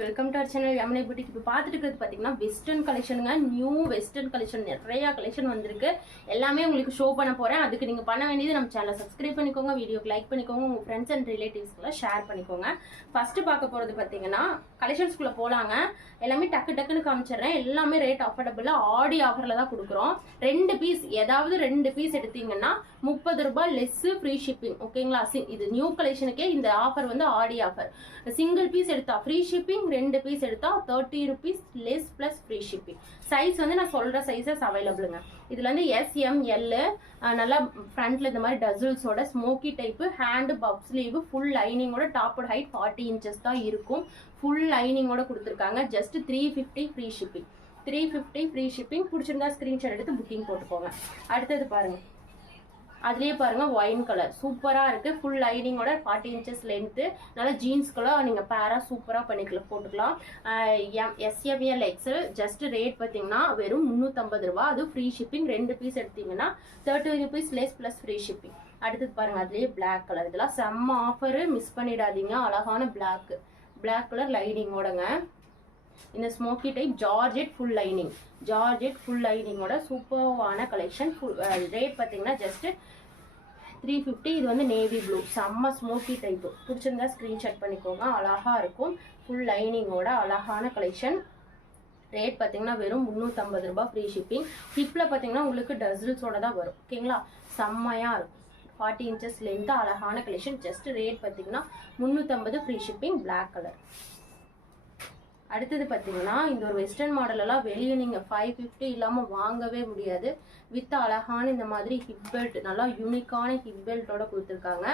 Welcome to our channel Yamuna boutique. இப்போ பார்த்துட்டு இருக்கிறது பார்த்தீங்கன்னா வெஸ்டர்ன் கலெக்ஷனுங்க. நியூ வெஸ்டர்ன் கலெக்ஷன் நிறையா கலெக்ஷன் வந்திருக்கு. எல்லாமே உங்களுக்கு ஷோ பண்ண போகிறேன். அதுக்கு நீங்கள் பண்ண வேண்டியது நம்ம சேனலை சப்ஸ்கிரைப் பண்ணிக்கோங்க, வீடியோக்கு லைக் பண்ணிக்கோங்க, உங்கள் ஃப்ரெண்ட்ஸ் அண்ட் ரிலேட்டிவ்ஸ்க்குலாம் ஷேர் பண்ணிக்கோங்க. ஃபஸ்ட்டு பார்க்க போகிறது பார்த்தீங்கன்னா கலெக்ஷன்ஸ்குள்ளே போகலாங்க. எல்லாமே டக்குன்னு காமிச்சிடுறேன். எல்லாமே ரேட் அஃபோர்டபுளாக ஆடி ஆஃபரில் தான் கொடுக்குறோம். 2 பீஸ் ஏதாவது 2 பீஸ் எடுத்தீங்கன்னா 30 ரூபாய் லெஸ் ஃப்ரீ ஷிப்பிங். ஓகேங்களா? இது நியூ கலெக்ஷனுக்கே இந்த ஆஃபர் வந்து ஆடி ஆஃபர். சிங்கிள் பீஸ் எடுத்தா ஃப்ரீ ஷிப்பிங், 2 பீஸ் எடுத்தா 30 rupees less plus free shipping. Size வந்து நான் சொல்ற சைஸஸ் அவைலபிளுங்க. இதுல வந்து SML நல்லா ஃப்ரண்ட்ல இந்த மாதிரி டசல்ஸோட smoky type, hand puff sleeve, full லைனிங்கோட, டாப் ஹைட் 40 inches தான் இருக்கும். ஃபுல் லைனிங்கோட கொடுத்துருக்காங்க. Just 350 free shipping. 350 free shipping. பிடிச்சிருந்தா ஸ்கிரீன்ஷாட் எடுத்து புக்கிங் போட்டுக்கோங்க. அடுத்தது பாருங்க, அதுலேயே பாருங்க ஒயின் கலர் சூப்பராக இருக்குது. ஃபுல் லைனிங்கோட 40 inches லென்த்து. நல்லா ஜீன்ஸ்கெல்லாம் நீங்கள் பேராக சூப்பராக பண்ணிக்கலாம், போட்டுக்கலாம். SML XL. ஜஸ்ட் ரேட் பார்த்தீங்கன்னா வெறும் 350 ரூபா. அது ஃப்ரீ ஷிப்பிங். 2 பீஸ் எடுத்தீங்கன்னா 30 rupees less plus free shipping. அடுத்தது பாருங்க, அதுலேயே பிளாக் கலர். இதெல்லாம் செம்ம ஆஃபரு, மிஸ் பண்ணிடாதீங்க. அழகான பிளாக் கலர் லைனிங்கோடங்க. இந்த smoky type georgette full lining, georgette full லைனிங்கோட சூப்பர்வான கலெக்ஷன். ரேட் பார்த்தீங்கன்னா ஜஸ்ட் 350. இது வந்து நேவி ப்ளூ, செம்ம ஸ்மோக்கி டைப்பு. பிடிச்சிருந்தா ஸ்க்ரீன்ஷாட் பண்ணிக்கோங்க. அழகா இருக்கும். ஃபுல் லைனிங்கோட அழகான கலெக்ஷன். ரேட் பார்த்தீங்கன்னா வெறும் 350 ரூபாய் ஃப்ரீ ஷிப்பிங். ஹிப்பில் பார்த்தீங்கன்னா உங்களுக்கு டசல்ஸோட தான் வரும். ஓகேங்களா? செம்மையாக இருக்கும். 40 inches லென்த்து, அழகான கலெக்ஷன். ஜஸ்ட் ரேட் பார்த்தீங்கன்னா 350 ஃப்ரீ ஷிப்பிங். Black colour. அடுத்தது பார்த்தீங்கன்னா இந்த ஒரு வெஸ்டர்ன் மாடலெல்லாம் வெளியே நீங்கள் 550 இல்லாமல் வாங்கவே முடியாது. வித் அழகான இந்த மாதிரி ஹிப் பெல்ட், நல்லா யூனிக்கான ஹிப் பெல்ட்டோட கொடுத்துருக்காங்க.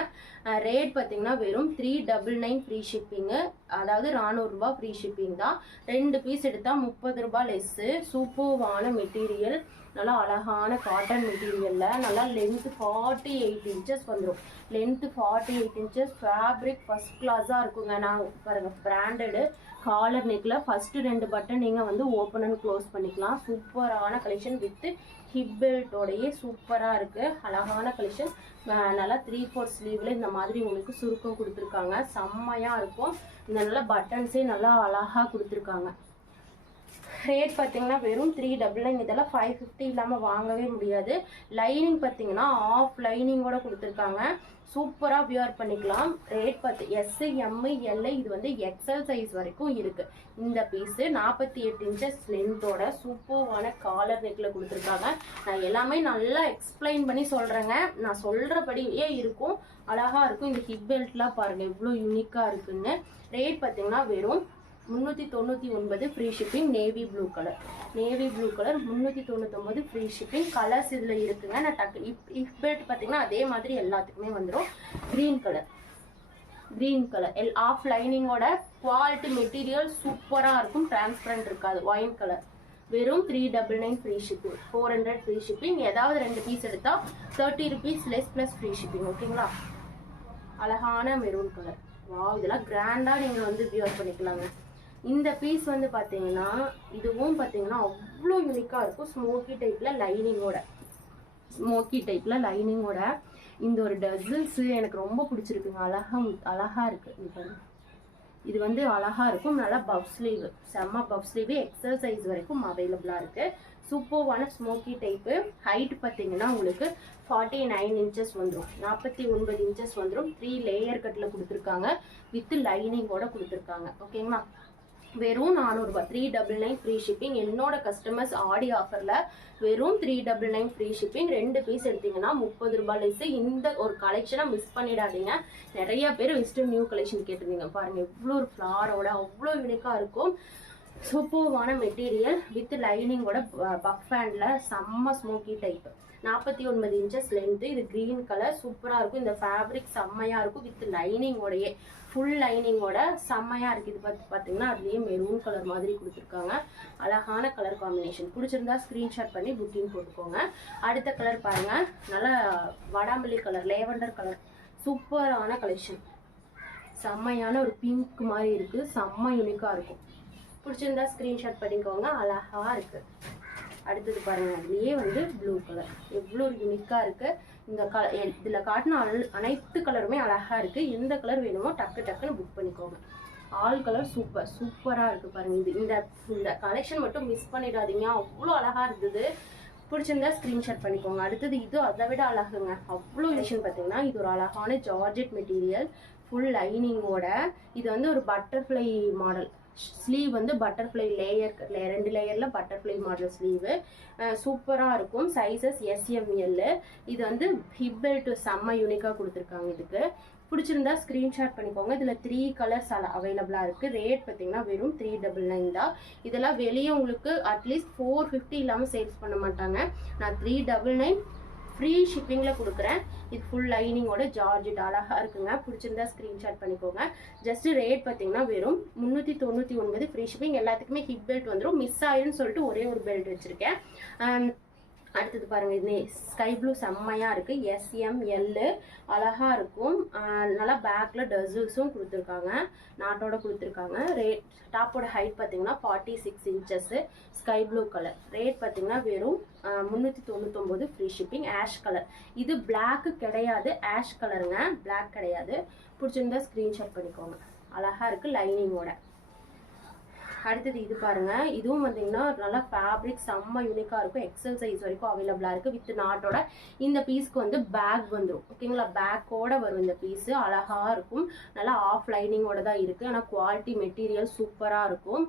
ரேட் பார்த்தீங்கன்னா வெறும் 399 ஃப்ரீ ஷிப்பிங்கு. அதாவது 400 ரூபாய் ஃப்ரீ ஷிப்பிங் தான். 2 பீஸ் எடுத்தால் 30 ரூபாய் லெஸ்ஸு. சூப்பர்வான மெட்டீரியல், நல்லா அழகான காட்டன் மெட்டீரியலில் நல்லா லென்த்து 48 inches வந்துடும். Length 48 inches. ஃபேப்ரிக் ஃபஸ்ட் கிளாஸாக இருக்குங்க. நான் பாருங்கள், பிராண்டடு. காலர் நெக்கில் ஃபஸ்ட்டு 2 பட்டன் நீங்கள் வந்து ஓப்பன் அண்ட் க்ளோஸ் பண்ணிக்கலாம். சூப்பரான கலெக்ஷன் வித்து ஹிப் பெல்ட்டோடையே சூப்பராக இருக்குது. அழகான கலெக்ஷன். நல்லா 3/4 ஸ்லீவில் இந்த மாதிரி உங்களுக்கு சுருக்கம் கொடுத்துருக்காங்க. செம்மையாக இருக்கும். இந்த நல்ல பட்டன்ஸே நல்லா அழகாக கொடுத்துருக்காங்க. ரேட் பார்த்தீங்கன்னா வெறும் 399. இதெல்லாம் 550 இல்லாமல் வாங்கவே முடியாது. லைனிங் பார்த்தீங்கன்னா ஆஃப் லைனிங்கோட கொடுத்துருக்காங்க. சூப்பராக வியர் பண்ணிக்கலாம். ரேட் பார்த்து SML இது வந்து XL சைஸ் வரைக்கும் இருக்குது. இந்த பீஸு 48 inches லென்த்தோட சூப்பரான காலர் நெக்கில் கொடுத்துருக்காங்க. நான் எல்லாமே நல்லா எக்ஸ்பிளைன் பண்ணி சொல்கிறேங்க. நான் சொல்கிறபடியே இருக்கும், அழகாக இருக்கும். இந்த ஹிப் பெல்ட்லாம் பாருங்கள் எவ்வளோ யூனிக்காக இருக்குன்னு. ரேட் பார்த்தீங்கன்னா வெறும் 399 free shipping. Navy blue colour, 399 free shipping. Colours இதில் இருக்குங்க. நான் டக்கு ஹிப் பெல்ட் பார்த்தீங்கன்னா அதே மாதிரி எல்லாத்துக்குமே வந்துடும். க்ரீன் கலர் ஆஃப் லைனிங்கோட குவாலிட்டி மெட்டீரியல் சூப்பராக இருக்கும். டிரான்ஸ்பரண்ட் இருக்காது. Wine colour. வெறும் 399 ஃப்ரீ ஷிப்பிங். 400 free shipping. ஏதாவது 2 பீஸ் எடுத்தால் 30 rupees less plus free shipping. ஓகேங்களா? அழகான மெரூன் கலர். வா, இதெல்லாம் கிராண்டாக நீங்கள் வந்து வியர் பண்ணிக்கலாங்க. இந்த பீஸ் வந்து பார்த்தீங்கன்னா இதுவும் பார்த்தீங்கன்னா அவ்வளோ யூனிக்காக இருக்கும். ஸ்மோக்கி டைப்பில் இந்த ஒரு டசல்ஸு எனக்கு ரொம்ப பிடிச்சிருக்குங்க. அழகா இருக்குது. இது வந்து அழகா இருக்கும். நல்லா பஃப் ஸ்லீவ், செம்ம பஃப் ஸ்லீவ். XL சைஸ் வரைக்கும் அவைலபிளாக இருக்குது. சூப்பர்வான ஸ்மோக்கி டைப்பு. ஹைட் பார்த்தீங்கன்னா உங்களுக்கு 49 inches வந்துடும். 49 inches வந்துடும். 3 லேயர் கட்டில் கொடுத்துருக்காங்க. வித் லைனிங்கோட கொடுத்துருக்காங்க. ஓகேங்களா? வெறும் 400 ரூபாய். 399 ஃப்ரீ ஷிப்பிங். என்னோட கஸ்டமர்ஸ் ஆடி ஆஃபரில் வெறும் 399 ஃப்ரீ ஷிப்பிங். 2 பீஸ் எடுத்தீங்கன்னா 30 ரூபாய் லெஸ். இந்த ஒரு கலெக்ஷனை மிஸ் பண்ணிடாதீங்க. நிறைய பேர் வெஸ்டர்ன் நியூ கலெக்ஷன் கேட்டிருந்தீங்க. பாருங்கள் எவ்வளோ ஒரு ஃப்ளாரோட அவ்வளோ யூனிக்காக இருக்கும். சூப்பர்வான மெட்டீரியல் வித் லைனிங்கோட பஃப் ஹேண்டில் செம்ம ஸ்மோக்கி டைப். 49 inches length. இது க்ரீன் கலர் சூப்பராக இருக்கும். இந்த ஃபேப்ரிக் செம்மையாக இருக்கும். வித் லைனிங்கோடையே ஃபுல் லைனிங்கோட செம்மையாக இருக்குது. இது பார்த்தீங்கன்னா அதுலேயே மெரூன் கலர் மாதிரி கொடுத்துருக்காங்க. அழகான கலர் காம்பினேஷன். பிடிச்சிருந்தா ஸ்க்ரீன்ஷாட் பண்ணி புக்கிங் போட்டுக்கோங்க. அடுத்த கலர் பாருங்கள், நல்லா வடாமல்லி கலர், லேவண்டர் கலர். சூப்பரான கலெக்ஷன். செம்மையான ஒரு பிங்க் மாதிரி இருக்குது. செம்ம யூனிக்காக இருக்கும். பிடிச்சிருந்தா ஸ்க்ரீன்ஷாட் பண்ணிக்கோங்க. அழகாக இருக்குது. அடுத்தது பாருங்கள், அதுலேயே வந்து ப்ளூ கலர் எவ்வளோ யூனிக்காக இருக்குது. இந்த இதில் காட்டின அனைத்து கலருமே அழகாக இருக்குது. எந்த கலர் வேணுமோ டக்குன்னு புக் பண்ணிக்கோங்க. ஆல் கலர் சூப்பராக இருக்குது பாருங்கள். இந்த கலெக்ஷன் மட்டும் மிஸ் பண்ணிடாதீங்க, அவ்வளோ அழகாக இருந்தது. பிடிச்சிருந்தா ஸ்க்ரீன்ஷாட் பண்ணிக்கோங்க. அடுத்தது இது அதை விட அழகுங்க, அவ்வளோ விஷயம் பார்த்தீங்கன்னா இது ஒரு அழகான ஜார்ஜெட் மெட்டீரியல், ஃபுல் லைனிங்கோட. இது வந்து ஒரு பட்டர்ஃப்ளை மாடல் ஸ்லீவ், வந்து பட்டர்ஃப்ளை லேயர் 2 லேயரில் பட்டர்ஃப்ளை மாடல் ஸ்லீவு, சூப்பராக இருக்கும். Sizes SML. இது வந்து ஹிப் பெல்ட் செம்ம யூனிக்காக கொடுத்துருக்காங்க. இதுக்கு பிடிச்சிருந்தா ஸ்க்ரீன்ஷாட் பண்ணிக்கோங்க. இதில் 3 கலர்ஸ் அவைலபிளாக இருக்குது. ரேட் பார்த்தீங்கன்னா வெறும் 399 தான். இதெல்லாம் வெளியே உங்களுக்கு அட்லீஸ்ட் 450 இல்லாமல் சேல்ஸ் பண்ண மாட்டாங்க. நான் 399 ஃப்ரீ ஷிப்பிங்கில் கொடுக்குறேன். இது ஃபுல் லைனிங்கோட ஜார்ஜெட் அழகாக இருக்குங்க. பிடிச்சிருந்தா ஸ்க்ரீன்ஷாட் பண்ணிக்கோங்க. ஜஸ்ட்டு ரேட் பார்த்தீங்கன்னா வெறும் 399 ஃப்ரீ ஷிப்பிங். எல்லாத்துக்குமே ஹிப் பெல்ட் வந்துடும். மிஸ் ஆயிடுன்னு சொல்லிட்டு ஒரே ஒரு பெல்ட் வச்சுருக்கேன். அடுத்தது பாருங்கள், இது ஸ்கை ப்ளூ செம்மையாக இருக்குது. SML அழகாக இருக்கும். நல்லா பேக்கில் டசில்ஸும் கொடுத்துருக்காங்க, நாட்டோட கொடுத்துருக்காங்க. டாப்போட ஹைட் பார்த்தீங்கன்னா 46 inches, sky blue colour. Rate பார்த்தீங்கன்னா வெறும் 399 ஃப்ரீ ஷிப்பிங். ஆஷ் கலர், இது பிளாக்கு கிடையாது, ஆஷ் கலருங்க, பிளாக் கிடையாது. பிடிச்சிருந்தா ஸ்க்ரீன்ஷாட் பண்ணிக்கோங்க. அழகாக இருக்குது லைனிங்கோட. அடுத்தது இது பாருங்க, இதுவும் பார்த்தீங்கன்னா நல்லா ஃபேப்ரிக் செம்ம யூனிக்காக இருக்கும். எக்ஸல் சைஸ் வரைக்கும் அவைலபிளாக இருக்குது. வித் நாட்டோட இந்த பீஸ்க்கு வந்து பேக் வந்துடும். ஓகேங்களா, பேக்கோட வரும் இந்த பீஸு. அழகாக இருக்கும். நல்லா ஆஃப் லைனிங்கோட தான் இருக்குது. ஆனால் குவாலிட்டி மெட்டீரியல் சூப்பராக இருக்கும்.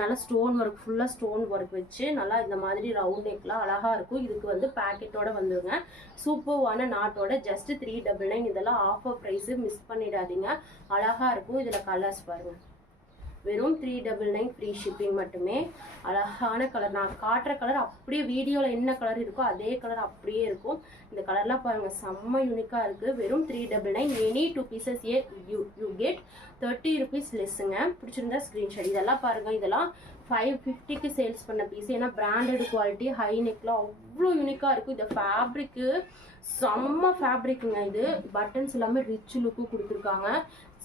நல்லா ஸ்டோன் ஒர்க், ஃபுல்லாக ஸ்டோன் ஒர்க் வச்சு நல்லா இந்த மாதிரி ரவுண்ட் நெக்லாம் அழகாக இருக்கும். இதுக்கு வந்து பேக்கெட்டோட வந்துருங்க. சூப்பர்வான நாட்டோட. ஜஸ்ட் 399. இதெல்லாம் ஆஃபர் ப்ரைஸு, மிஸ் பண்ணிடாதீங்க. அழகாக இருக்கும். இதில் கலர்ஸ் பாருங்கள், வெறும் 399 ஃப்ரீ ஷிப்பிங் மட்டுமே. அழகான கலர், நான் காட்டுற கலர் அப்படியே வீடியோவில் என்ன கலர் இருக்கோ அதே கலர் அப்படியே இருக்கும். இந்த கலர்லாம் பாருங்கள், செம்ம யூனிக்காக இருக்குது. வெறும் 399. Any 2 pieces you get 30 rupees லெஸ்ஸுங்க. பிடிச்சிருந்தா ஸ்க்ரீன்ஷாட். இதெல்லாம் பாருங்கள், இதெல்லாம் 550க்கு சேல்ஸ் பண்ண பீஸ். ஏன்னா பிராண்டட் குவாலிட்டி, ஹை நெக்லாம் அவ்வளோ யூனிக்காக இருக்கும். இந்த ஃபேப்ரிக்கு செம்ம ஃபேப்ரிக்குங்க. இது பட்டன்ஸ் எல்லாமே ரிச் லுக்கு கொடுத்துருக்காங்க.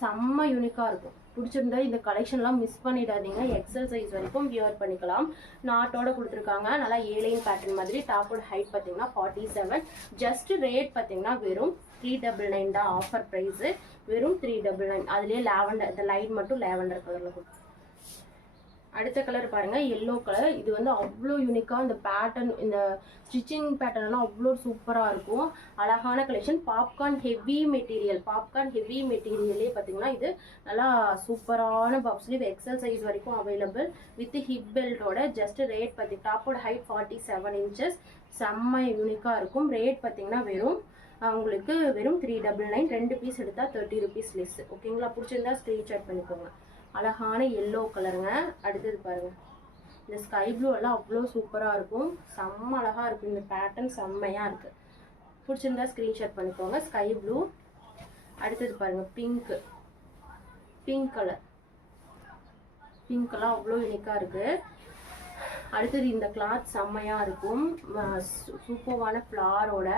செம்ம யூனிக்காக இருக்கும். பிடிச்சிருந்தா இந்த கலெக்ஷன்லாம் மிஸ் பண்ணிடாதீங்க. எக்ஸல் சைஸ் வரைக்கும் வியர் பண்ணிக்கலாம். நாட்டோட கொடுத்துருக்காங்க. நல்லா ஏலைன் பேட்டர்ன் மாதிரி. டாப்போட ஹைட் பார்த்தீங்கன்னா 47. ஜஸ்ட் ரேட் பார்த்தீங்கன்னா வெறும் 399 தான். ஆஃபர் ப்ரைஸு வெறும் 399. அதுலேயே லாவெண்டர், இந்த லைன் மட்டும் லாவெண்டர் கலரில் கொடுக்கும். அடுத்த கலர் பாருங்க, எல்லோ கலர். இது வந்து அவ்வளோ யூனிக்காக, இந்த பேட்டர்ன், இந்த ஸ்டிச்சிங் பேட்டர்ன் எல்லாம் அவ்வளோ சூப்பராக இருக்கும். அழகான collection. Popcorn heavy material, popcorn heavy மெட்டீரியலே பார்த்தீங்கன்னா இது நல்லா சூப்பரான பஃப் ஸ்லீவ். எக்ஸல் சைஸ் வரைக்கும் அவைலபிள் வித் ஹிப் பெல்ட்டோட. ஜஸ்ட் ரேட் பார்த்தி, டாப்போட ஹைட் 47 இன்ச்சஸ். செம்ம யூனிக்காக இருக்கும். ரேட் பார்த்தீங்கன்னா வெறும் உங்களுக்கு வெறும் 399. 2 பீஸ் எடுத்தால் 30 rupees லெஸ். ஓகேங்களா, பிடிச்சிருந்தா ஸ்க்ரீன்ஷாட் பண்ணிக்கோங்க. அழகான எல்லோ கலருங்க. அடுத்தது பாருங்க, இந்த ஸ்கை ப்ளூ எல்லாம் அவ்வளோ சூப்பராக இருக்கும். செம்ம அழகாக இருக்கும். இந்த பேட்டர்ன் செம்மையாக இருக்குது. பிடிச்சிருந்தா ஸ்க்ரீன்ஷாட் பண்ணிக்கோங்க. Sky blue. அடுத்தது பாருங்க, பிங்க் கலர். பிங்க்கெல்லாம் அவ்வளோ யூனிக்காக இருக்குது. அடுத்தது இந்த கிளாத் செம்மையாக இருக்கும். சூப்பர்வான ஃப்ளாரோட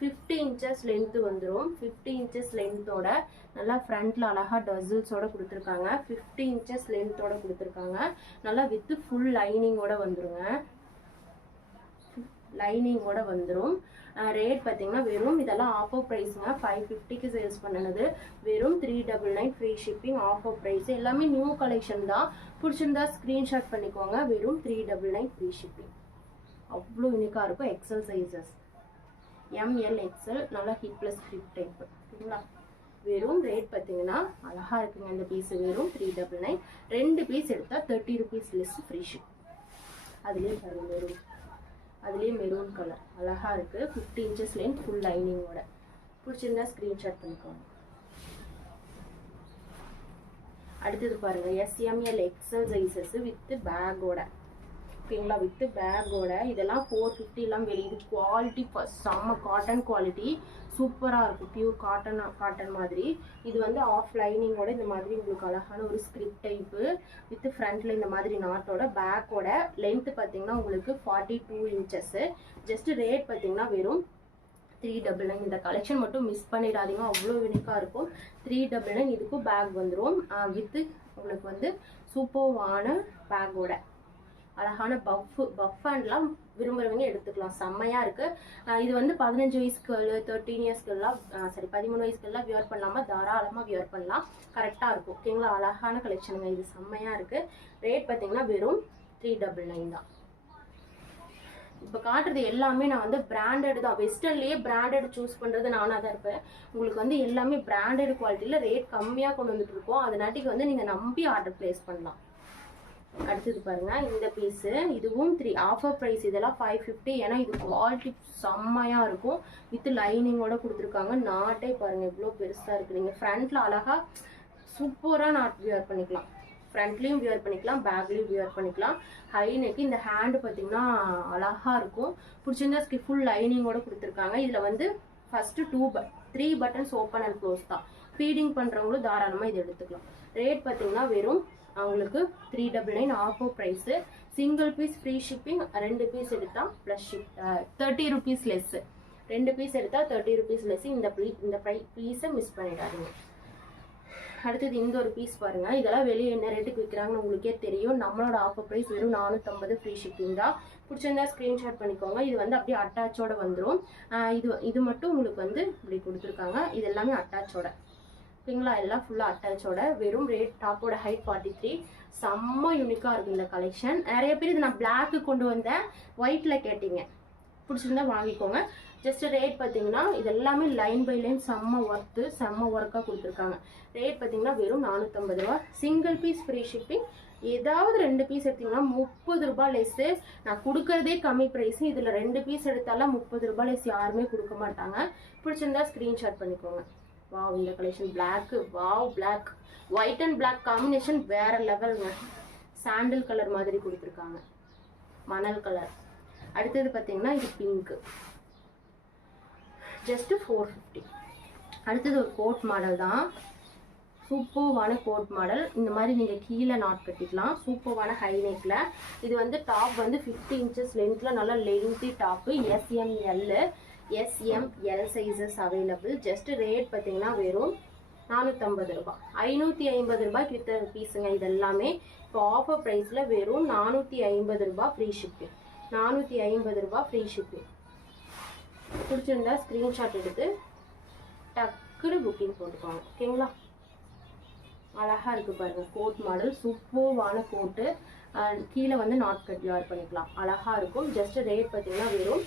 50 inches லென்த்து வந்துடும். 50 inches லென்த்தோட நல்லா ஃப்ரண்ட்டில் அழகாக டசில்ஸோட கொடுத்துருக்காங்க. 50 inches லென்த்தோட கொடுத்துருக்காங்க. நல்லா வித்து ஃபுல் லைனிங்கோட வந்துருங்க. லைனிங்கோட வந்துடும். ரேட் பார்த்தீங்கன்னா வெறும், இதெல்லாம் ஆஃபர் ப்ரைஸுங்க. 550க்கு சேல்ஸ் பண்ணினது. வெறும் 399 ஃப்ரீ ஷிப்பிங். Offer price. எல்லாமே நியூ கலெக்ஷன் தான். பிடிச்சிருந்தா ஸ்க்ரீன்ஷாட் பண்ணிக்கோங்க. வெறும் 399 ஃப்ரீ ஷிப்பிங். அவ்வளோ யூனிக்காக இருக்கும். XL sizes ML XL. நல்லா ஹிப் ப்ளஸ் ஹிப் டைப். ஓகேங்களா, வெறும் ரேட் பார்த்தீங்கன்னா அழகாக இருக்குங்க. இந்த பீஸு வெறும் 399. 2 பீஸ் எடுத்தால் 30 rupees லெஸ் ஃப்ரீ ஷிப். அதுலேயே பாருங்கள் மெரூன், அதுலேயே மெரூன் கலர் அழகாக இருக்குது. 50 inches லென்த், ஃபுல் லைனிங்கோட. பிடிச்சிருந்தா ஸ்க்ரீன்ஷாட் பண்ணிக்கோங்க. அடுத்தது பாருங்கள், SML XL சைஸஸ் வித் பேக்கோட. ஓகேங்களா, வித் பேக்கோட. இதெல்லாம் 450 எல்லாம் வெளியுது. குவாலிட்டி செம்ம காட்டன் குவாலிட்டி, சூப்பராக இருக்கும். பியூர் காட்டன் மாதிரி. இது வந்து ஆஃப் லைனிங்கோட இந்த மாதிரி உங்களுக்கு அழகான ஒரு ஸ்கிரிப்ட் டைப்பு வித் ஃப்ரண்ட்டில் இந்த மாதிரி நாட்டோட. பேக்கோட லென்த்து பார்த்தீங்கன்னா உங்களுக்கு 42 inches. ஜஸ்ட் ரேட் பார்த்தீங்கன்னா வெறும் 399. இந்த கலெக்ஷன் மட்டும் மிஸ் பண்ணிடாதீங்க, அவ்வளோ யூனிக்காக இருக்கும். 399. இதுக்கும் பேக் வந்துடும் வித்து உங்களுக்கு வந்து சூப்பர்வான பேக்கோட. அழகான பஃப் ஹேண்ட்லாம் விரும்புகிறவங்க எடுத்துக்கலாம், செம்மையாக இருக்குது. இது வந்து 15 வயசுக்கு 13 இயர்ஸ்க்குலாம் 13 வயசுக்கெல்லாம் வியர் பண்ணாமல் தாராளமாக வியர் பண்ணலாம், கரெக்டாக இருக்கும். ஓகேங்களா, அழகான கலெக்ஷனுங்க, இது செம்மையாக இருக்குது. ரேட் பார்த்தீங்கன்னா வெறும் 399 தான். இப்போ காட்டுறது எல்லாமே நான் வந்து பிராண்டட் தான், வெஸ்டர்ன்லேயே பிராண்டட் சூஸ் பண்ணுறது நானாக தான் இருப்பேன். உங்களுக்கு வந்து எல்லாமே பிராண்டட் குவாலிட்டியில் ரேட் கம்மியாக கொண்டு வந்துட்டு இருக்கோம், அதனாட்டிக்கு வந்து நீங்கள் நம்பி ஆர்டர் பிளேஸ் பண்ணலாம். அடுத்தது பாருங்க, இந்த பீஸு இதுவும் ஆஃபர் ப்ரைஸ், இதெல்லாம் 550. ஏன்னா இது குவாலிட்டி செம்மையாக இருக்கும், வித் லைனிங்கோட கொடுத்துருக்காங்க. நாட்டே பாருங்கள் எவ்வளோ பெருசாக இருக்குது. நீங்கள் ஃப்ரண்ட்டில் அழகாக சூப்பராக நாட் வியர் பண்ணிக்கலாம், ஃப்ரண்ட்லேயும் வியர் பண்ணிக்கலாம், பேக்லேயும் வியர் பண்ணிக்கலாம். ஹை நெக், இந்த ஹேண்டு பார்த்தீங்கன்னா அழகாக இருக்கும். பிடிச்சிருந்தா ஃபுல் லைனிங்கோட கொடுத்துருக்காங்க. இதில் வந்து first 3 buttons open and close தான். ஃபீடிங் பண்ணுறவங்களும் தாராளமாக இதை எடுத்துக்கலாம். ரேட் பார்த்தீங்கன்னா வெறும் அவங்களுக்கு 399 offer price. Single piece free shipping, 2 piece எடுத்தால் ப்ளஸ் 30 ருபீஸ் லெஸ்ஸு. 2 பீஸ் எடுத்தால் 30 ருபீஸ் லெஸ்ஸு. இந்த பீஸை மிஸ் பண்ணிடாதீங்க. அடுத்தது இந்த ஒரு பீஸ் பாருங்கள், இதெல்லாம் வெளியே என்ன ரேட்டுக்கு விற்கிறாங்கன்னு உங்களுக்கே தெரியும். நம்மளோட ஆஃபர் ப்ரைஸ் வெறும் 450 ஃப்ரீ ஷிப்பிங் தான். பிடிச்சிருந்தா ஸ்க்ரீன்ஷாட் பண்ணிக்கோங்க. இது வந்து அப்படியே அட்டாச்சோட வந்துடும். இது மட்டும் உங்களுக்கு வந்து இப்படி கொடுத்துருக்காங்க, இது எல்லாமே அட்டாச்சோட. ஓகேங்களா, எல்லாம் ஃபுல்லாக அட்டாச்சோட. வெறும் ரேட், டாப்போட ஹைட் 43. செம்ம யூனிக்காக இருக்கும் இந்த கலெக்ஷன். நிறைய பேர் இது நான் பிளாக்கு கொண்டு வந்தேன், ஒயிட்டில் கேட்டிங்க, பிடிச்சிருந்தா வாங்கிக்கோங்க. ஜஸ்ட் ரேட் பார்த்தீங்கன்னா இது எல்லாமே லைன் பை லைன் செம்ம ஒர்க்காக கொடுத்துருக்காங்க. ரேட் பார்த்தீங்கன்னா வெறும் 450 ரூபா. Single piece free shipping. ஏதாவது 2 பீஸ் எடுத்தீங்கன்னா 30 ரூபாய் லெஸ்ஸு. நான் கொடுக்கறதே கம்மி ப்ரைஸு, இதில் 2 பீஸ் எடுத்தாலும் 30 ரூபாய் லெஸ் யாருமே கொடுக்க மாட்டாங்க. பிடிச்சிருந்தா ஸ்க்ரீன்ஷாட் பண்ணிக்கோங்க. வாவ், இந்த collection black, wow black, white and black combination வேற லெவலுங்க. சாண்டில் கலர் மாதிரி கொடுத்துருக்காங்க, மணல் கலர். அடுத்தது பார்த்தீங்கன்னா இது பிங்க்கு, ஜஸ்ட் 450. அடுத்தது ஒரு கோட் மாடல் தான், சூப்பர்வான கோட் மாடல். இந்த மாதிரி நீங்கள் கீழே நாட் கட்டிக்கலாம், சூப்பர்வான ஹை நெக்கில். இது வந்து டாப் வந்து 50 இன்ச்சஸ் லென்த்தில் நல்ல lengthy top. SML sizes available. Just rate பார்த்தீங்கன்னா வெறும் 450 ரூபாய். 550 ரூபாய்க்கு வித்த பீஸுங்க இது எல்லாமே. இப்போ ஆஃபர் ப்ரைஸில் வெறும் 450 ரூபாய் ஃப்ரீ ஷிப்பிங். 450 ரூபாய் ஃப்ரீ ஷிப்பிங். பிடிச்சிருந்தா ஸ்க்ரீன்ஷாட் எடுத்து டக்குன்னு புக்கிங் போட்டுக்கோங்க. ஓகேங்களா, அழகாக இருக்குது பாருங்கள் கோட் மாடல், சூப்பர்வான கோட்டு. கீழே வந்து நாட் கட் வியர் பண்ணிக்கலாம், அழகாக இருக்கும். ஜஸ்ட் ரேட் பார்த்தீங்கன்னா வெறும்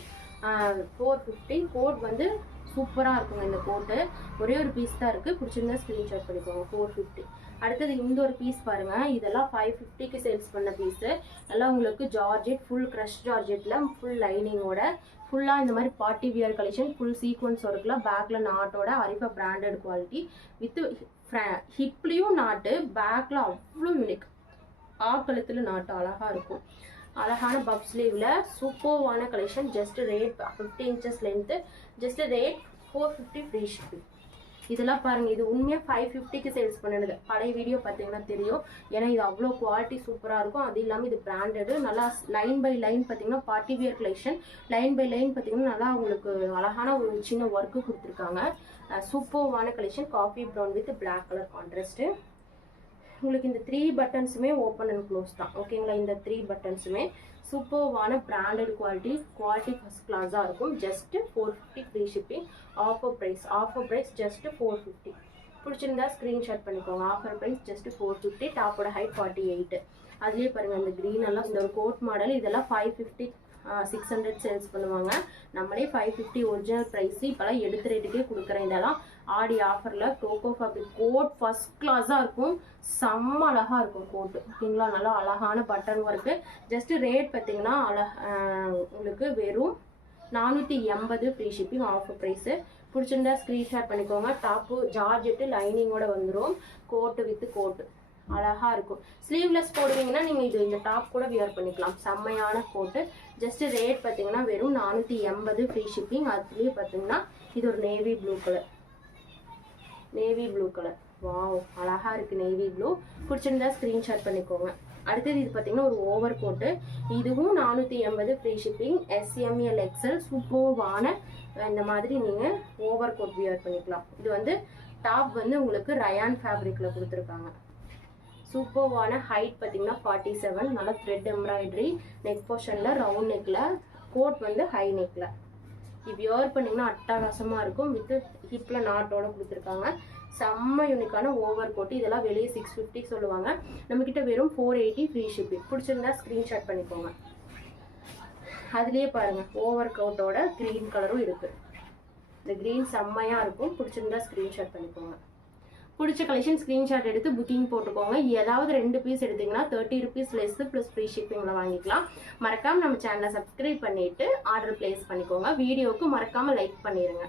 450. கோட் வந்து சூப்பராக இருக்குங்க இந்த கோட்டு. ஒரே ஒரு பீஸ் தான் இருக்குது, பிடிச்சிருந்தா ஸ்க்ரீன்ஷாட் பண்ணிக்கோங்க. 450. அடுத்தது இந்த ஒரு பீஸ் பாருங்கள், இதெல்லாம் 550க்கு சேல்ஸ் பண்ண பீஸு. எல்லாம் உங்களுக்கு ஜார்ஜெட், ஃபுல் க்ரஷ் ஜார்ஜெட்டில் ஃபுல் லைனிங்கோட ஃபுல்லாக இந்த மாதிரி party wear collection. Full sequins ஒர்க்கில் பேக்கில் நாட்டோட, அரிஃபா பிராண்டட் குவாலிட்டி வித் ஹிப்லேயும் நாட்டு, பேக்கில் அவ்வளோ யூனிக். கழுத்தில் நாட்டு அழகாக இருக்கும். அழகான பப் ஸ்லீவில் சூப்பர்வான collection. Just rate 50 inches length. Just rate 450 free shipping. இதெல்லாம் பாருங்கள், இது உண்மையாக 550க்கு சேல்ஸ் பண்ணினது. பழைய வீடியோ பார்த்தீங்கன்னா தெரியும், ஏன்னா இது அவ்வளோ குவாலிட்டி சூப்பராக இருக்கும். அது இல்லாமல் இது பிராண்டடு, நல்லா லைன் பை லைன் பார்த்தீங்கன்னா party wear collection. Line by line பார்த்தீங்கன்னா நல்லா உங்களுக்கு அழகான ஒரு சின்ன ஒர்க்கு கொடுத்துருக்காங்க. சூப்பர்வான collection. Coffee brown with black colour contrast. உங்களுக்கு இந்த 3 பட்டன்ஸுமே ஓப்பன் அண்ட் க்ளோஸ் தான். ஓகேங்களா, இந்த 3 பட்டன்ஸுமே சூப்பர்வான பிராண்டட் குவாலிட்டி ஃபர்ஸ்ட் கிளாஸாக இருக்கும். Just 450 free shipping. Offer price just 450. பிடிச்சிருந்தா ஸ்க்ரீன்ஷாட் பண்ணிக்கோங்க. Offer price just 450. டாப்போட ஹைட் 48. அதுலேயே பாருங்கள் இந்த க்ரீன் எல்லாம், இந்த ஒரு கோட் மாடல். இதெல்லாம் 550 600 சேல்ஸ் பண்ணுவாங்க. நம்மளே 550 ஒரிஜினல் ப்ரைஸ். இப்போலாம் எடுத்த ரேட்டுக்கே கொடுக்குறேன். இதெல்லாம் ஆடி ஆஃபரில் கோகோ ஃபேப்ரிக் கோட் ஃபர்ஸ்ட் கிளாஸாக இருக்கும், செம்ம அழகாக இருக்கும் கோட்டு. ஓகேங்களா, நல்லா அழகான பட்டன் ஒர்க்கு. ஜஸ்ட் ரேட் பார்த்தீங்கன்னா உங்களுக்கு வெறும் 480 ஃப்ரீ ஷிப்பிங். Offer price. பிடிச்சிருந்தா ஸ்க்ரீன்ஷாட் பண்ணிக்கோங்க. டாப்பு ஜார்ஜெட்டு லைனிங்கோட வந்துடும், கோட்டு வித் கோட்டு அழகாக இருக்கும். ஸ்லீவ்லெஸ் போடுவீங்கன்னா நீங்கள் இந்த டாப் கூட வியர் பண்ணிக்கலாம், செம்மையான கோட்டு. ஜஸ்ட் ரேட் பார்த்தீங்கன்னா வெறும் 480 ஃப்ரீ ஷிப்பிங். அதுலேயே பார்த்தீங்கன்னா இது ஒரு நேவி ப்ளூ கலர். வாவ், அழகாக இருக்குது நேவி ப்ளூ. பிடிச்சிருந்தா ஸ்க்ரீன்ஷாட் பண்ணிக்கோங்க. அடுத்தது இது பார்த்தீங்கன்னா ஒரு ஓவர் கோட்டு. இதுவும் 480 ஃப்ரீ ஷிப்பிங். SML XL சூப்பர்வான இந்த மாதிரி நீங்கள் ஓவர் கோட் வியர் பண்ணிக்கலாம். இது வந்து டாப் வந்து உங்களுக்கு ரயான் ஃபேப்ரிக்கில் கொடுத்துருக்காங்க. சூப்பர்வான ஹைட் பார்த்தீங்கன்னா 47, நல்லா த்ரெட் எம்ப்ராய்டரி, நெக் போர்ஷனில் ரவுண்ட் நெக்கில், கோட் வந்து ஹை நெக்கில். இது வியர் பண்ணிங்கன்னா அட்டகாசமாக இருக்கும். வித்து ஹிப்பில் நாட்டோட கொடுத்துருக்காங்க. செம்ம யூனிக்கான ஓவர் கோட். இதெல்லாம் வெளியே 650 சொல்லுவாங்க, நம்மக்கிட்ட வெறும் 480 ஃப்ரீ ஷிப்பிங். பிடிச்சிருந்தா ஸ்க்ரீன்ஷாட் பண்ணிக்கோங்க. அதுலேயே பாருங்கள் ஓவர் கோட்டோட க்ரீன் கலரும் இருக்குது. இந்த க்ரீன் செம்மையாக இருக்கும். பிடிச்சிருந்தா ஸ்க்ரீன்ஷாட் பண்ணிக்கோங்க. பிடிச்ச கலெக்ஷன் ஸ்க்ரீன்ஷாட் எடுத்து புக்கிங் போட்டுக்கோங்க. ஏதாவது 2 பீஸ் எடுத்திங்கன்னா 30 rupees லெஸ் ப்ளஸ் ஃப்ரீ ஷிப்பிங்கில் வாங்கிக்கலாம். மறக்காமல் நம்ம சேனலை சப்ஸ்கிரைப் பண்ணிவிட்டு ஆர்டர் ப்ளேஸ் பண்ணிக்கோங்க. வீடியோவுக்கு மறக்காமல் லைக் பண்ணிடுங்க.